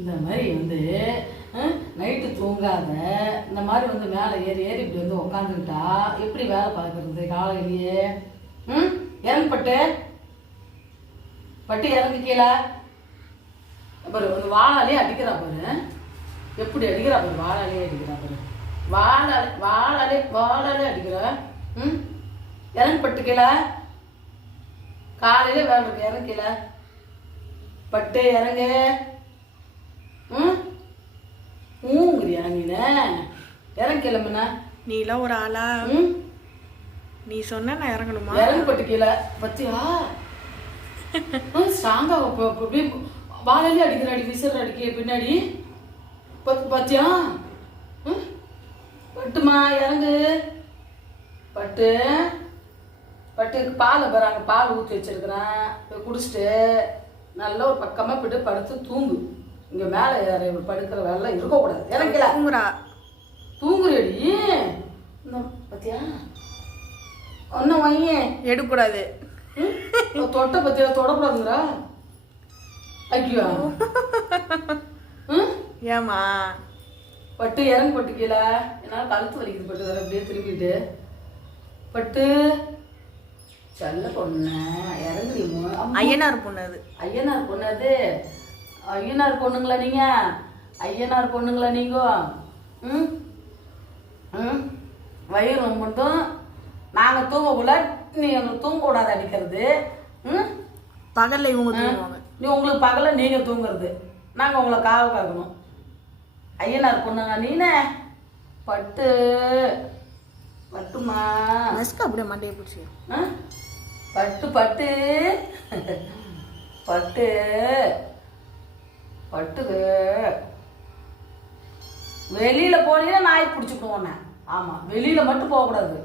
இந்த மாதிரி வந்து நைட்டு தூங்காத இந்த மாதிரி வந்து மேலே ஏறி ஏறி இப்படி வந்து உக்காந்துக்கிட்டா எப்படி வேலை பார்க்கறது காலையிலேயே? இறங்கு பட்டு பட்டு இறங்கு கீழே. பாரு வந்து வாழாலே அடிக்கிறா பாரு, எப்படி அடிக்கிறா பாரு, வாழாலே அடிக்கிறா பாரு, வாழாலே அடிக்கிற. இறங்கு பட்டு கீழே, காலையில வேலை இருக்கு, இறங்கு கீழே பட்டு இறங்கு. ஊங்குறியா நீன? இறங்கு கிளம்புனா நீ எல்லாம் ஒரு ஆளா? நீ சொன்ன நான் இறங்கணுமா? இறங்கு பட்டு கீழே பத்தியா? ஸ்ட்ராங்கா அப்படியே வாழையிலே அடிக்கிற, விசிற அடிக்க பின்னாடி பத்தியா? பட்டுமா இறங்கு பட்டு. பட்டுக்கு பாலை பாரு, பால் ஊற்றி வச்சிருக்கிறேன், போய் குடிச்சிட்டு நல்லா ஒரு பக்கமாக போய்ட்டு படுத்து தூங்கு. இங்கே மேலே படுக்கிற வேலை இருக்கக்கூடாது. இறங்கல தூங்குறா. தூங்குறடி இந்த பத்தியா? ஒன்றும் வையன் எடுக்கூடாது. தொட்ட பத்தியா? தொடக்கூடாதுங்கிறா. ஐயோ ஏமா பட்டு இறங்கு பட்டு கீழே. என்னால் கழுத்து வலிக்குது பட்டு, வேற அப்படியே திரும்பிட்டு. பட்டு செல்ல பொண்ணு இறங்குறீமோ? ஐயனார் பொண்ணு அது. ஐயனார் பொண்ணு அது? ஐயனார் பொண்ணுங்களா நீங்க? ஐயனார் பொண்ணுங்களா நீங்க? வயிறு மட்டும் நாங்கள் தூங்கக்குள்ள நீ எங்களுக்கு தூங்க கூடாது அடிக்கிறது. பகல்ல இவங்க தூங்குவாங்க, நீ உங்களுக்கு பகல நீங்க தூங்குறது, நாங்கள் உங்களை காவு காக்கணும். ஐயனார் பொண்ணுங்க நீனே? பட்டு பட்டுமா நெஸ்க்கு அப்படியே மண்டையை பிடிச்சி. பட்டு பட்டு பட்டு பட்டுக்கு வெளியில போனீங்கன்னா நாய் பிடிச்சிக்குவோண்ணே. ஆமா வெளியில மட்டும் போகக்கூடாது.